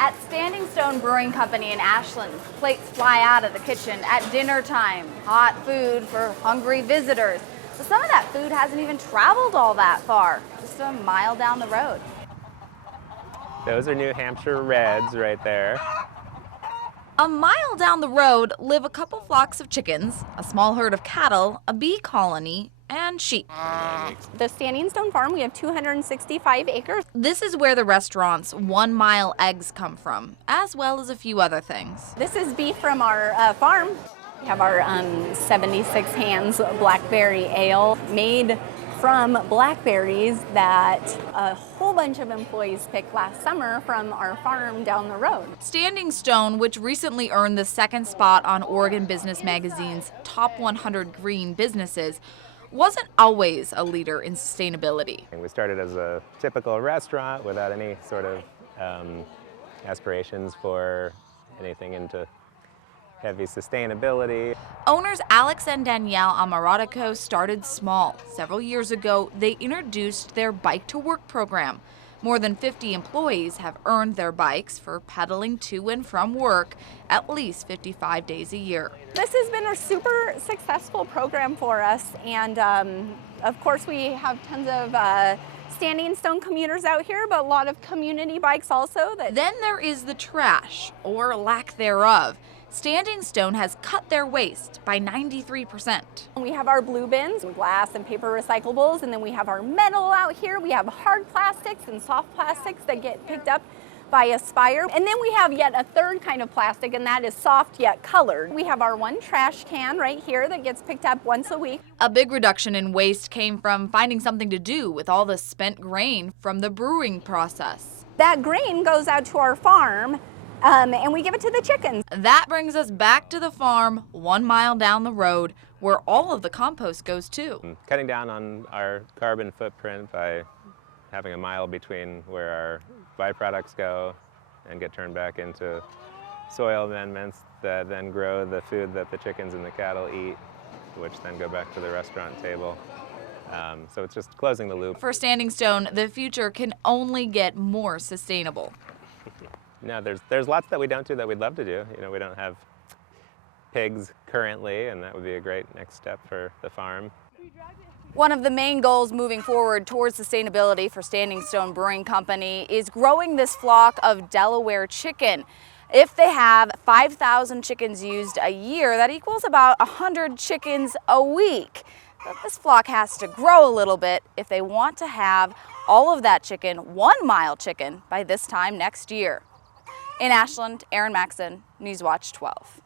At Standing Stone Brewing Company in Ashland, plates fly out of the kitchen at dinner time. Hot food for hungry visitors. But some of that food hasn't even traveled all that far, just a mile down the road. Those are New Hampshire Reds right there. A mile down the road live a couple flocks of chickens, a small herd of cattle, a bee colony, and sheep. The Standing Stone Farm, we have 265 acres. This is where the restaurant's 1 mile eggs come from, as well as a few other things. This is beef from our farm. We have our 76 Hands Blackberry Ale made from blackberries that a whole bunch of employees picked last summer from our farm down the road. Standing Stone, which recently earned the second spot on Oregon Business Magazine's Top 100 Green Businesses, wasn't always a leader in sustainability. We started as a typical restaurant without any sort of aspirations for anything into heavy sustainability. Owners Alex and Danielle Amaratico started small. Several years ago, they introduced their Bike to Work program. More than 50 employees have earned their bikes for pedaling to and from work at least 55 days a year. This has been a super successful program for us, and of course we have tons of Standing Stone commuters out here, but a lot of community bikes also. Then there is the trash, or lack thereof. Standing Stone has cut their waste by 93%. We have our blue bins, glass and paper recyclables, and then we have our metal out here. We have hard plastics and soft plastics that get picked up by Aspire. And then we have yet a third kind of plastic, and that is soft yet colored. We have our one trash can right here that gets picked up once a week. A big reduction in waste came from finding something to do with all the spent grain from the brewing process. That grain goes out to our farm, and we give it to the chickens. That brings us back to the farm 1 mile down the road where all of the compost goes to. Cutting down on our carbon footprint by having a mile between where our byproducts go and get turned back into soil amendments that then grow the food that the chickens and the cattle eat, which then go back to the restaurant table. So it's just closing the loop. For Standing Stone, the future can only get more sustainable. No, there's lots that we don't do that we'd love to do. You know, we don't have pigs currently, and that would be a great next step for the farm. One of the main goals moving forward towards sustainability for Standing Stone Brewing Company is growing this flock of Delaware chicken. If they have 5,000 chickens used a year, that equals about 100 chickens a week. But this flock has to grow a little bit if they want to have all of that chicken, 1 mile chicken, by this time next year. In Ashland, Erin Maxson, Newswatch 12.